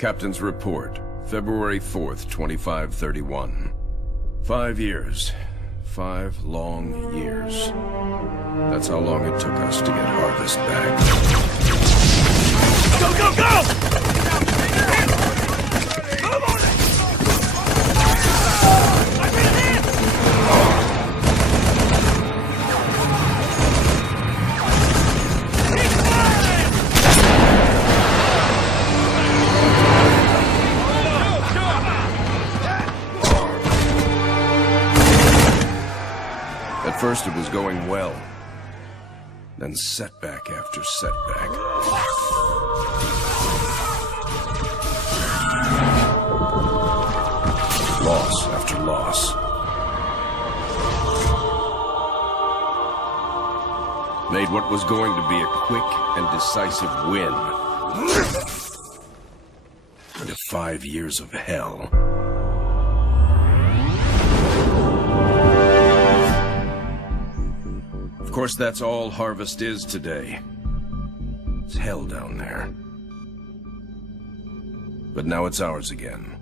Captain's report, February 4th, 2531. 5 years. 5 long years. That's how long it took us to get Harvest back. Go, go, go! Move on it! I'm in here! He's flying! At first it was going well. Then setback after setback. Loss after loss. Made what was going to be a quick and decisive win into 5 years of hell. Of course, that's all Harvest is today. It's hell down there. But now it's ours again.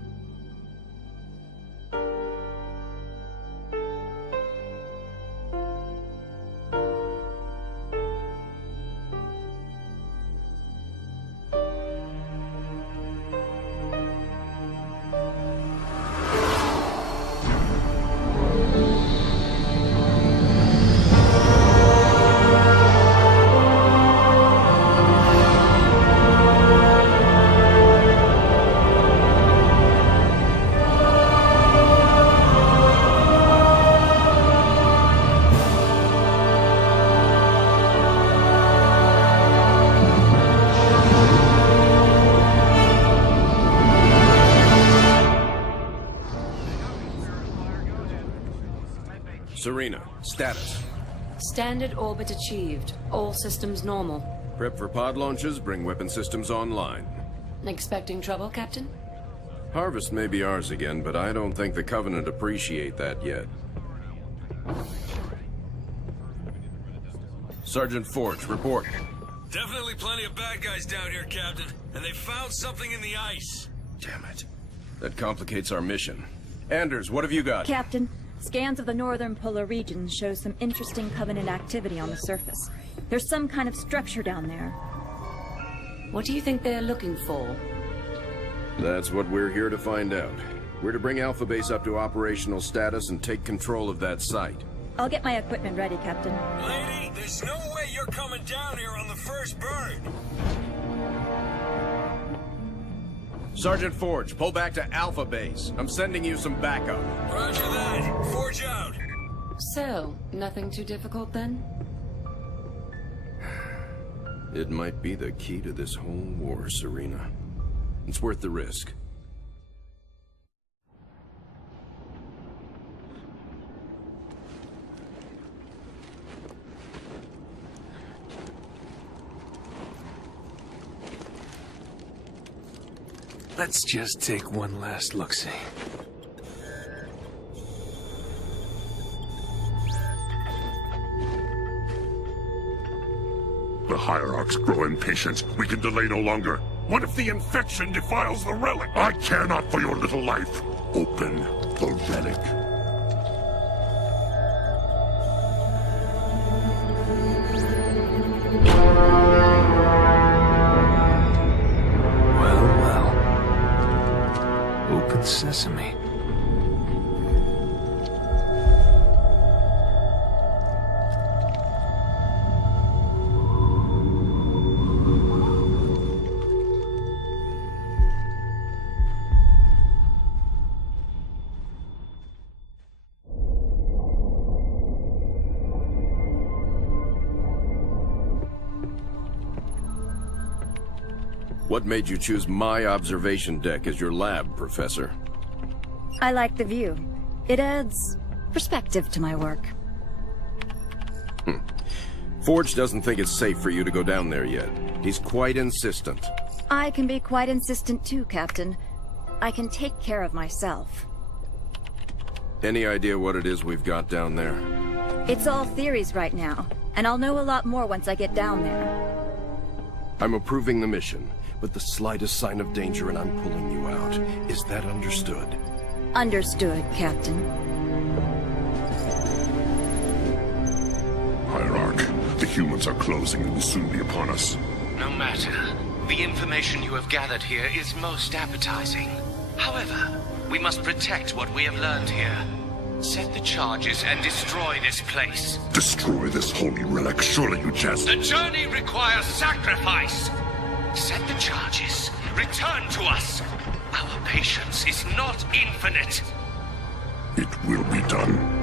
Serena, status. Standard orbit achieved. All systems normal. Prep for pod launches, bring weapon systems online. Expecting trouble, Captain? Harvest may be ours again, but I don't think the Covenant appreciate that yet. Sergeant Forge, report. Definitely plenty of bad guys down here, Captain. And they found something in the ice. Damn it. That complicates our mission. Anders, what have you got? Captain, scans of the northern polar region show some interesting Covenant activity on the surface. There's some kind of structure down there. What do you think they're looking for? That's what we're here to find out. We're to bring Alpha Base up to operational status and take control of that site. I'll get my equipment ready, Captain. Lady, there's no way you're coming down here on the first bird. Sergeant Forge, pull back to Alpha Base. I'm sending you some backup. Roger that. Forge out. So, nothing too difficult then? It might be the key to this whole war, Serena. It's worth the risk. Let's just take one last look-see. The Hierarchs grow impatient. We can delay no longer. What if the infection defiles the relic? I care not for your little life. Open the relic. Open sesame. What made you choose my observation deck as your lab, Professor? I like the view. It adds perspective to my work. Forge doesn't think it's safe for you to go down there yet. He's quite insistent. I can be quite insistent too, Captain. I can take care of myself. Any idea what it is we've got down there? It's all theories right now, and I'll know a lot more once I get down there. I'm approving the mission. but the slightest sign of danger and I'm pulling you out. Is that understood? Understood, Captain. Hierarch, the humans are closing and will soon be upon us. No matter. The information you have gathered here is most appetizing. However, we must protect what we have learned here. Set the charges and destroy this place. Destroy this holy relic, surely you jest. The journey requires sacrifice. Set the charges. Return to us. Our patience is not infinite. It will be done.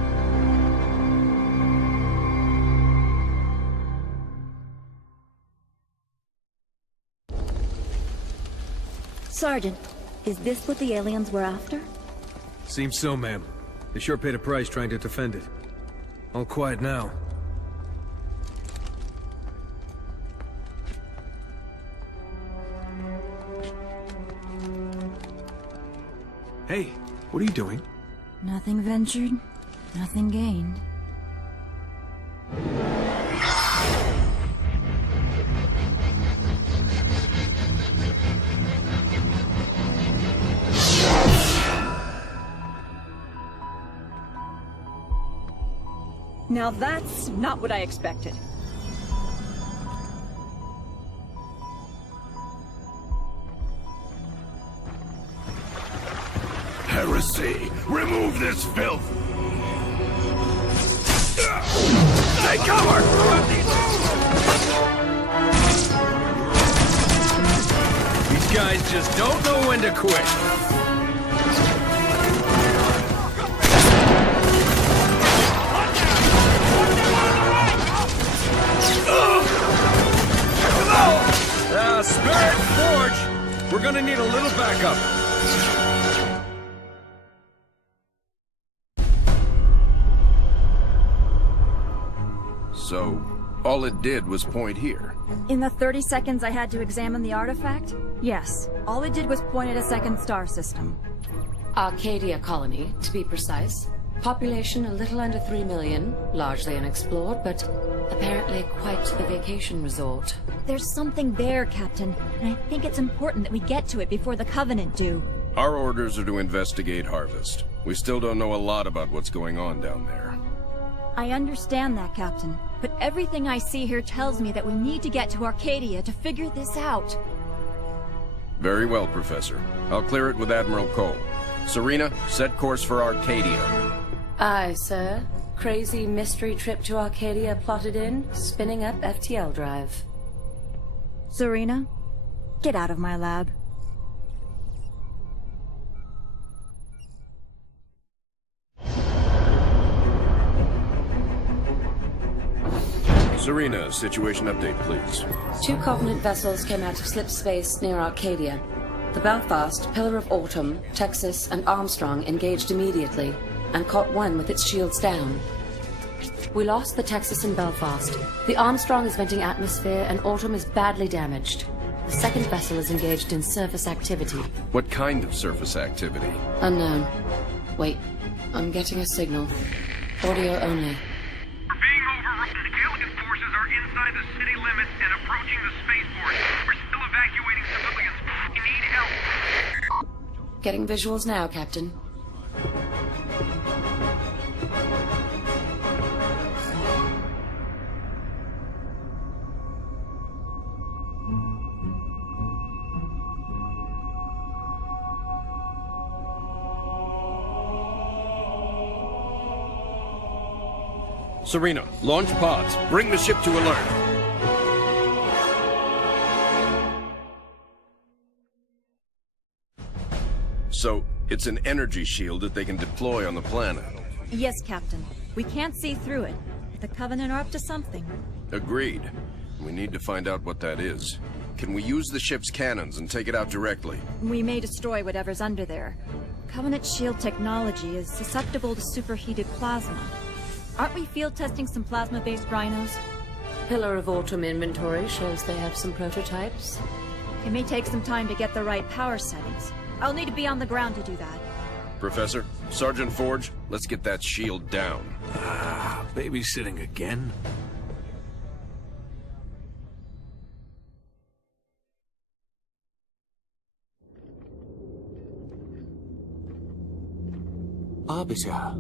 Sergeant, is this what the aliens were after? Seems so, ma'am. They sure paid a price trying to defend it. All quiet now. Hey, what are you doing? Nothing ventured, nothing gained. Now that's not what I expected. Heresy! Remove this filth! Take cover! These guys just don't know when to quit. Spirit Forge! We're gonna need a little backup. So, all it did was point here. In the 30 seconds I had to examine the artifact? Yes. All it did was point at a second star system. Arcadia colony, to be precise. Population a little under 3 million, largely unexplored, but apparently quite the vacation resort. There's something there, Captain, and I think it's important that we get to it before the Covenant do. Our orders are to investigate Harvest. We still don't know a lot about what's going on down there. I understand that, Captain, but everything I see here tells me that we need to get to Arcadia to figure this out. Very well, Professor. I'll clear it with Admiral Cole. Serena, set course for Arcadia. Aye, sir. Crazy mystery trip to Arcadia plotted in, spinning up FTL drive. Serena, get out of my lab. Serena, situation update, please. 2 Covenant vessels came out of slip space near Arcadia. The Belfast, Pillar of Autumn, Texas, and Armstrong engaged immediately, and caught one with its shields down. We lost the Texas and Belfast. The Armstrong is venting atmosphere, and Autumn is badly damaged. The second vessel is engaged in surface activity. What kind of surface activity? Unknown. Wait, I'm getting a signal. Audio only. We're being overrun. Alien forces are inside the city limits and approaching the spaceport. We're still evacuating civilians. We need help. Getting visuals now, Captain. Serena, launch pods. Bring the ship to alert. So, it's an energy shield that they can deploy on the planet. Yes, Captain. We can't see through it. But the Covenant are up to something. Agreed. We need to find out what that is. Can we use the ship's cannons and take it out directly? We may destroy whatever's under there. Covenant shield technology is susceptible to superheated plasma. Aren't we field testing some plasma-based rhinos? Pillar of Autumn inventory shows they have some prototypes. It may take some time to get the right power settings. I'll need to be on the ground to do that. Professor, Sergeant Forge, let's get that shield down. Babysitting again? Arbiter,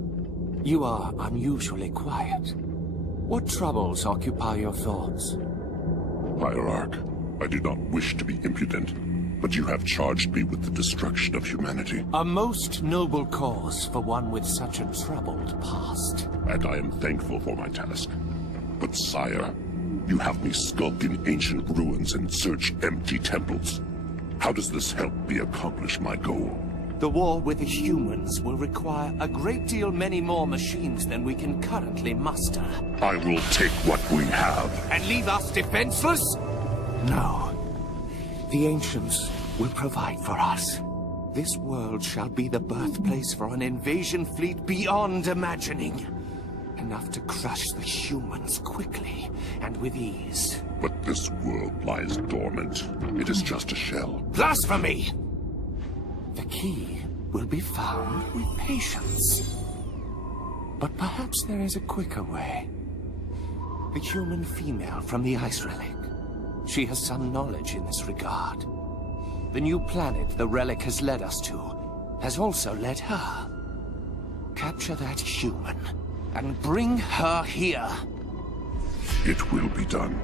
you are unusually quiet. What troubles occupy your thoughts? Hierarch, I do not wish to be impudent, but you have charged me with the destruction of humanity. A most noble cause for one with such a troubled past. And I am thankful for my task. But sire, you have me skulk in ancient ruins and search empty temples. How does this help me accomplish my goal? The war with the humans will require a great deal many more machines than we can currently muster. I will take what we have. And leave us defenseless? No. The ancients will provide for us. This world shall be the birthplace for an invasion fleet beyond imagining. Enough to crush the humans quickly and with ease. But this world lies dormant. It is just a shell. Blasphemy! The key will be found with patience. But perhaps there is a quicker way. The human female from the Ice Relic. She has some knowledge in this regard. The new planet the relic has led us to has also led her. Capture that human and bring her here. It will be done.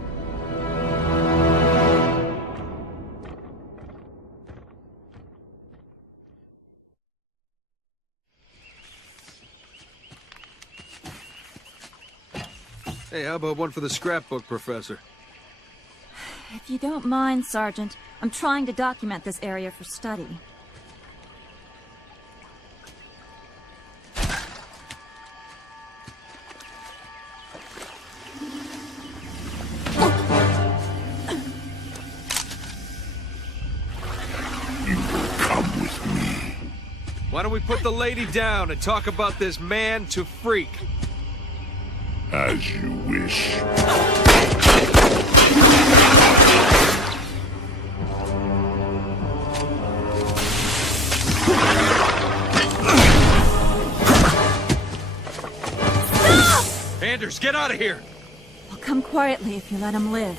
Hey, how about one for the scrapbook, Professor? If you don't mind, Sergeant, I'm trying to document this area for study. You will come with me. Why don't we put the lady down and talk about this man to freak? As you wish. Anders, get out of here! I'll come quietly if you let him live.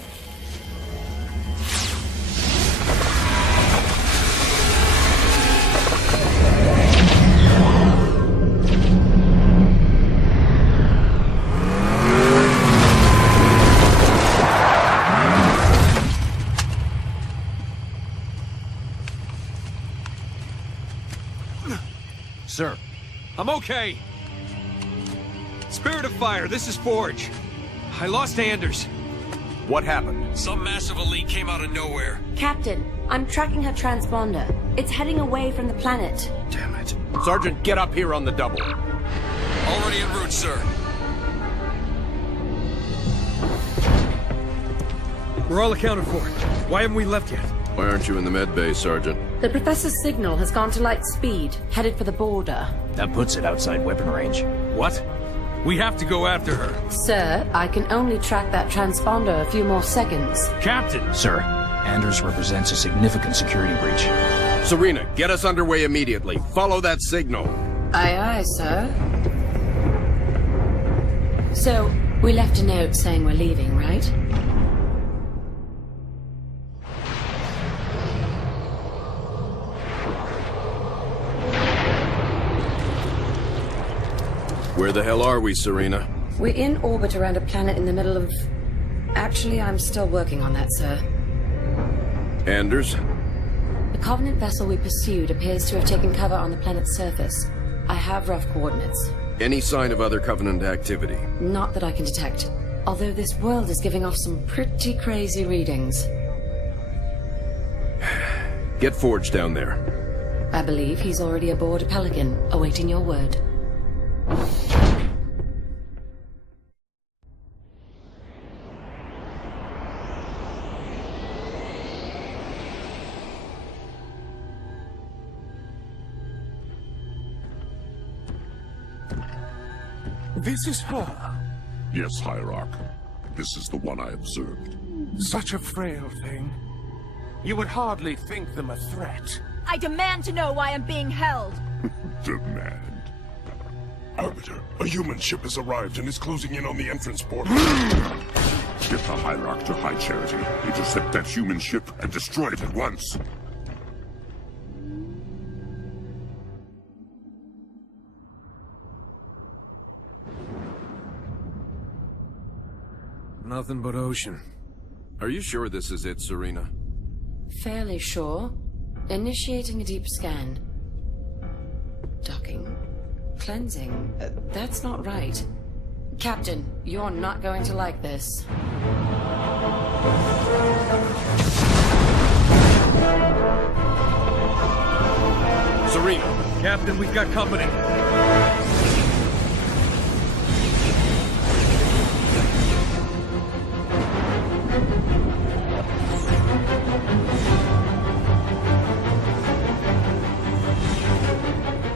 Sir. I'm okay. Spirit of Fire, this is Forge. I lost Anders. What happened? Some massive elite came out of nowhere. Captain, I'm tracking her transponder. It's heading away from the planet. Damn it. Sergeant, get up here on the double. Already en route, sir. We're all accounted for. Why haven't we left yet? Why aren't you in the med bay, Sergeant? The Professor's signal has gone to light speed, headed for the border. That puts it outside weapon range. What? We have to go after her. Sir, I can only track that transponder a few more seconds. Captain! Sir, Anders represents a significant security breach. Serena, get us underway immediately. Follow that signal. Aye, aye, sir. So, we left a note saying we're leaving, right? Where the hell are we, Serena? We're in orbit around a planet in the middle of... Actually, I'm still working on that, sir. Anders? The Covenant vessel we pursued appears to have taken cover on the planet's surface. I have rough coordinates. Any sign of other Covenant activity? Not that I can detect. Although this world is giving off some pretty crazy readings. Get Forge down there. I believe he's already aboard a Pelican, awaiting your word. This is her. Yes, Hierarch. This is the one I observed. Such a frail thing. You would hardly think them a threat. I demand to know why I'm being held. Demand. Arbiter, a human ship has arrived and is closing in on the entrance port. Get the Hierarch to High Charity. Intercept that human ship and destroy it at once. Nothing but ocean. Are you sure this is it, Serena? Fairly sure. Initiating a deep scan. Docking. Cleansing. That's not right. Captain, you're not going to like this. Serena! Captain, we've got company.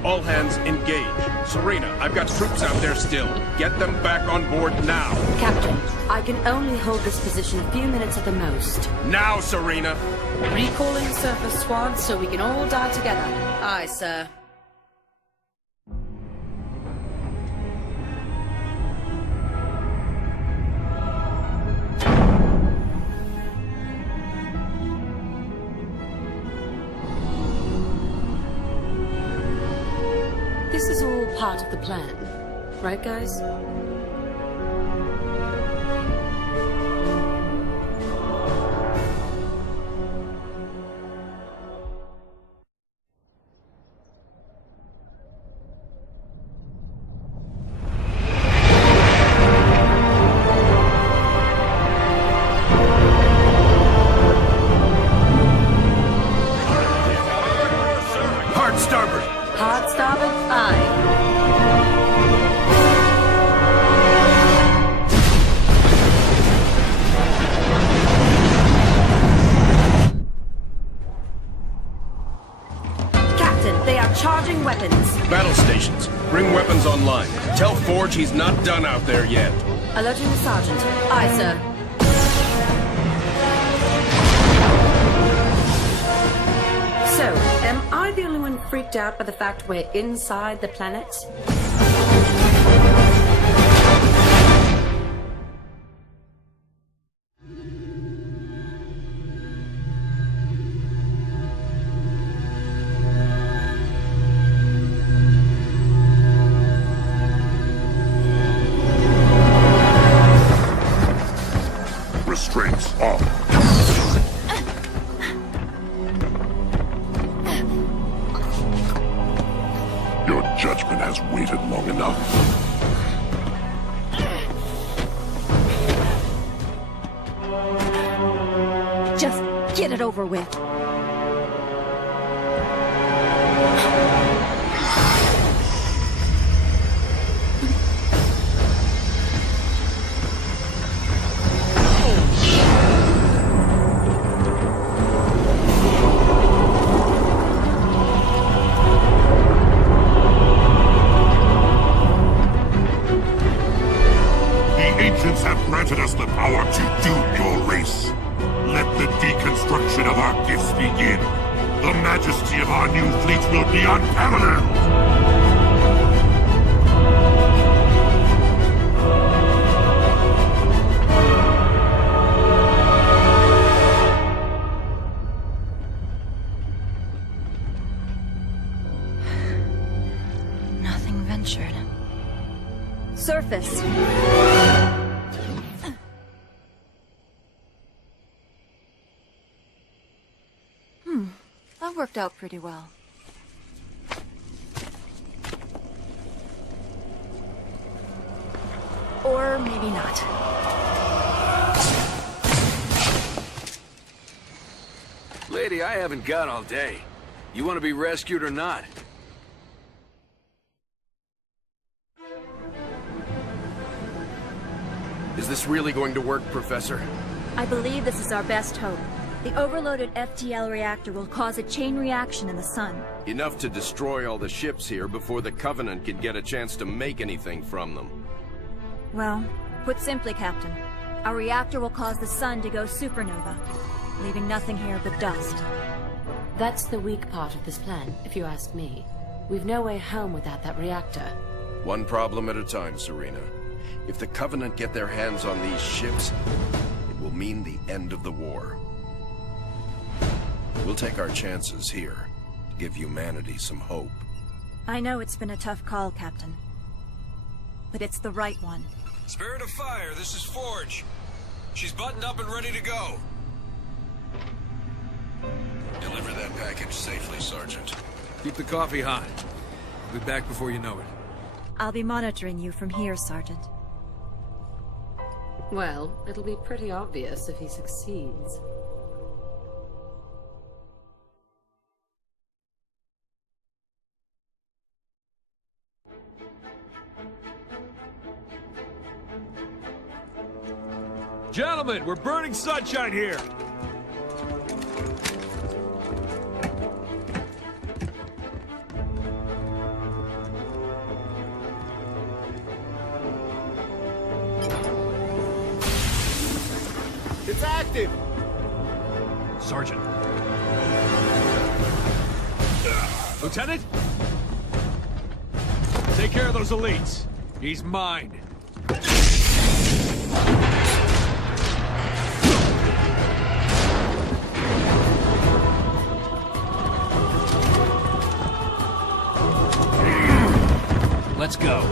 All hands engage. Serena, I've got troops out there still. Get them back on board now. Captain, I can only hold this position a few minutes at the most. Now, Serena! Recalling surface squad so we can all die together. Aye, sir. This is all part of the plan, right, guys? Hard starboard! Hard starboard, aye. Captain, they are charging weapons. Battle stations, bring weapons online. Tell Forge he's not done out there yet. Alerting the sergeant. Aye, sir. So, am I the only one freaked out by the fact we're inside the planet? Restraints off. Your judgment has waited long enough. Just get it over with. Ancients have granted us the power to doom your race. Let the deconstruction of our gifts begin. The majesty of our new fleet will be unparalleled. Nothing ventured. Surface. That worked out pretty well. Or maybe not. Lady, I haven't got all day. You want to be rescued or not? Is this really going to work, Professor? I believe this is our best hope. The overloaded FTL reactor will cause a chain reaction in the sun. Enough to destroy all the ships here before the Covenant can get a chance to make anything from them. Well, put simply, Captain, our reactor will cause the sun to go supernova, leaving nothing here but dust. That's the weak part of this plan, if you ask me. We've no way home without that reactor. One problem at a time, Serena. If the Covenant get their hands on these ships, it will mean the end of the war. We'll take our chances here, to give humanity some hope. I know it's been a tough call, Captain. But it's the right one. Spirit of Fire, this is Forge. She's buttoned up and ready to go. Deliver that package safely, Sergeant. Keep the coffee hot. We'll be back before you know it. I'll be monitoring you from here, Sergeant. Well, it'll be pretty obvious if he succeeds. Gentlemen, we're burning sunshine here! It's active! Sergeant. Lieutenant? Take care of those elites. He's mine. Let's go.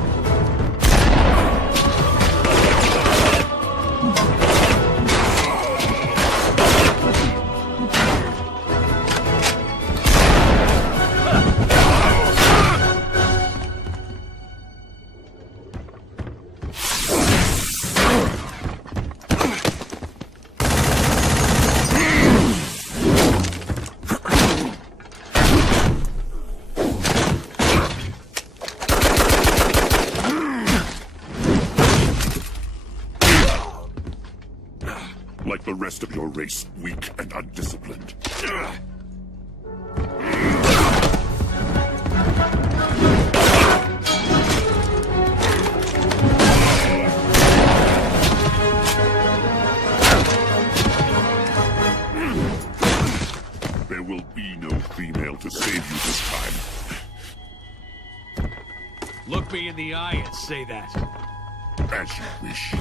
Like the rest of your race, weak and undisciplined. There will be no female to save you this time. Look me in the eye and say that. As you wish.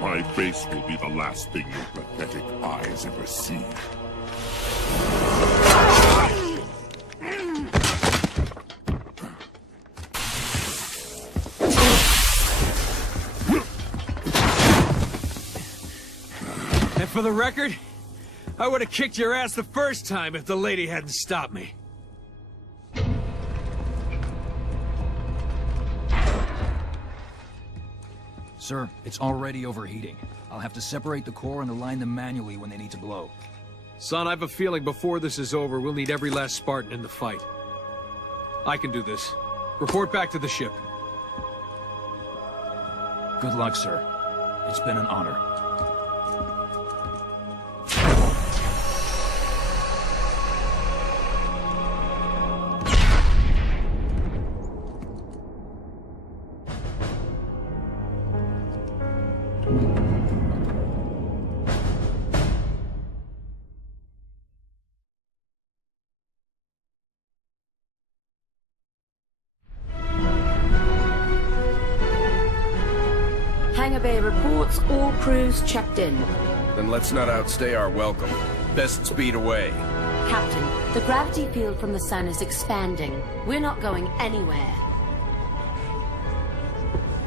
My face will be the last thing your pathetic eyes ever see. And for the record, I would have kicked your ass the first time if the lady hadn't stopped me. Sir, it's already overheating. I'll have to separate the core and align them manually when they need to blow. Son, I have a feeling before this is over, we'll need every last Spartan in the fight. I can do this. Report back to the ship. Good luck, sir. It's been an honor. Hangar Bay reports all crews checked in. Then let's not outstay our welcome. Best speed away. Captain, the gravity field from the sun is expanding. We're not going anywhere.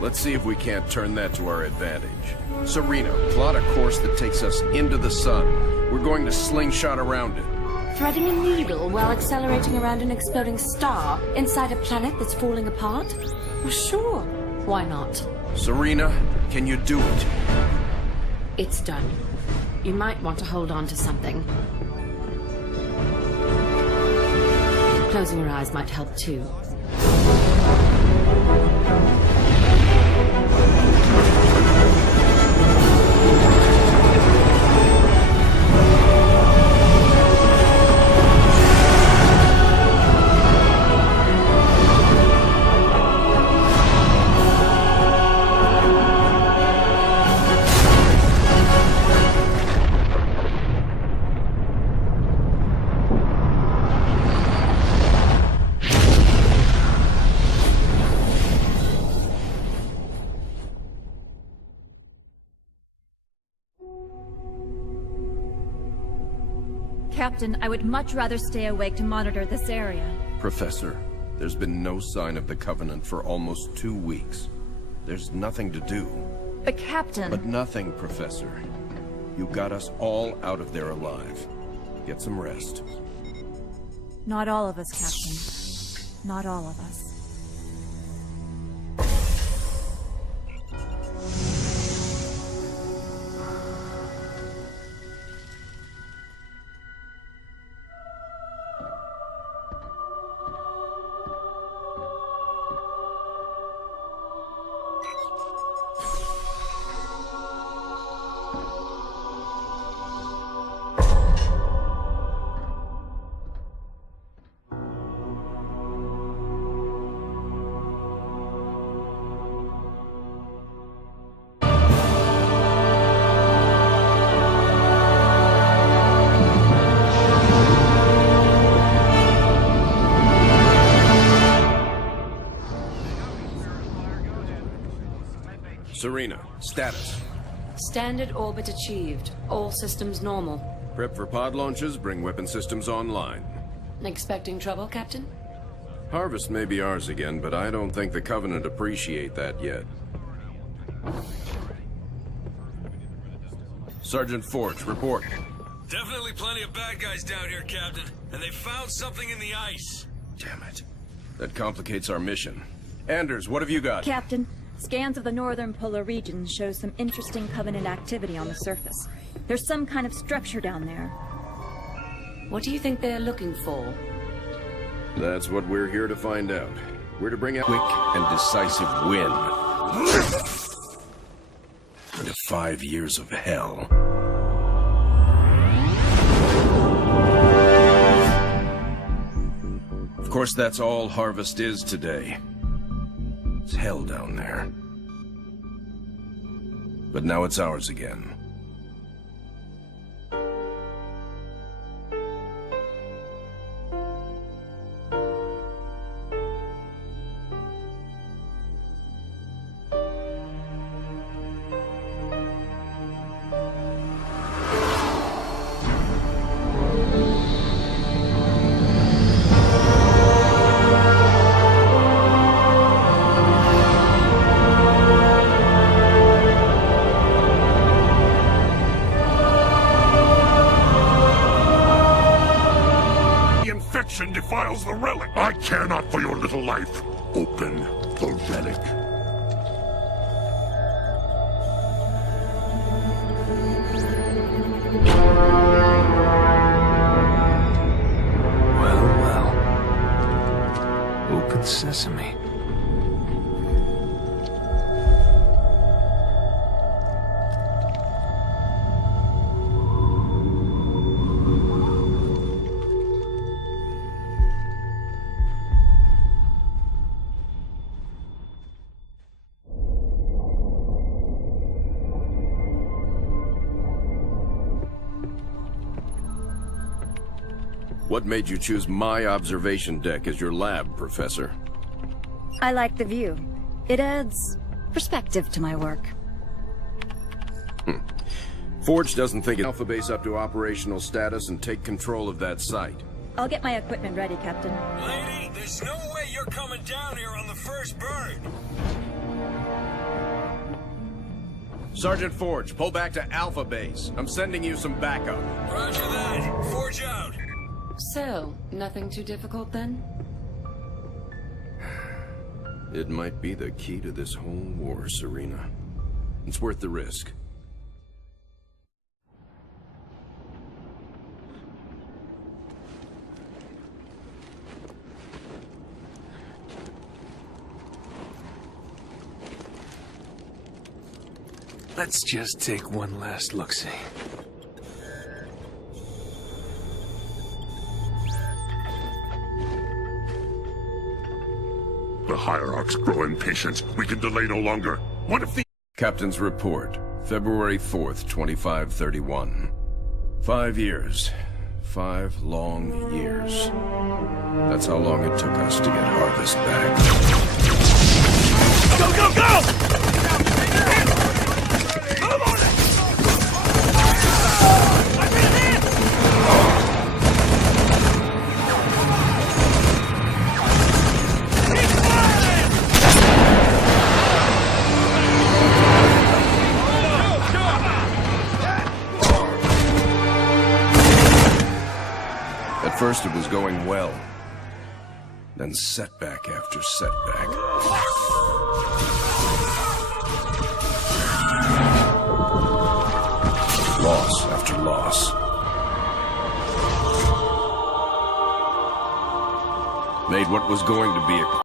Let's see if we can't turn that to our advantage. Serena, plot a course that takes us into the sun. We're going to slingshot around it. Threading a needle while accelerating around an exploding star inside a planet that's falling apart? Well, sure. Why not? Serena, can you do it? It's done. You might want to hold on to something. Closing your eyes might help too. Captain, I would much rather stay awake to monitor this area. Professor, there's been no sign of the Covenant for almost 2 weeks. There's nothing to do. But Captain... But nothing, Professor. You got us all out of there alive. Get some rest. Not all of us, Captain. Not all of us. Serena, status. Standard orbit achieved. All systems normal. Prep for pod launches, bring weapon systems online. Expecting trouble, Captain? Harvest may be ours again, but I don't think the Covenant appreciate that yet. Sergeant Forge, report. Definitely plenty of bad guys down here, Captain. And they found something in the ice. Damn it. That complicates our mission. Anders, what have you got? Captain, scans of the northern polar region show some interesting Covenant activity on the surface. There's some kind of structure down there. What do you think they're looking for? That's what we're here to find out. We're to bring a quick and decisive win. Into 5 years of hell. Of course, that's all Harvest is today. It's hell down there. But now it's ours again. Defiles the relic. I care not for your little life. Open the relic. Well, well. Open sesame. What made you choose my observation deck as your lab, Professor? I like the view. It adds perspective to my work. Forge doesn't think Alpha Base up to operational status and take control of that site. I'll get my equipment ready, Captain. Lady, there's no way you're coming down here on the first bird. Sergeant Forge, pull back to Alpha Base. I'm sending you some backup. Roger that. Forge out. So, nothing too difficult then? It might be the key to this whole war, Serena. It's worth the risk. Let's just take one last look-see. The Hierarchs grow impatient. We can delay no longer. What if the... Captain's report, February 4th, 2531. 5 years. 5 long years. That's how long it took us to get Harvest back. Go, go, go! Move on it! first it was going well. Then setback after setback. Loss after loss. Made what was going to be a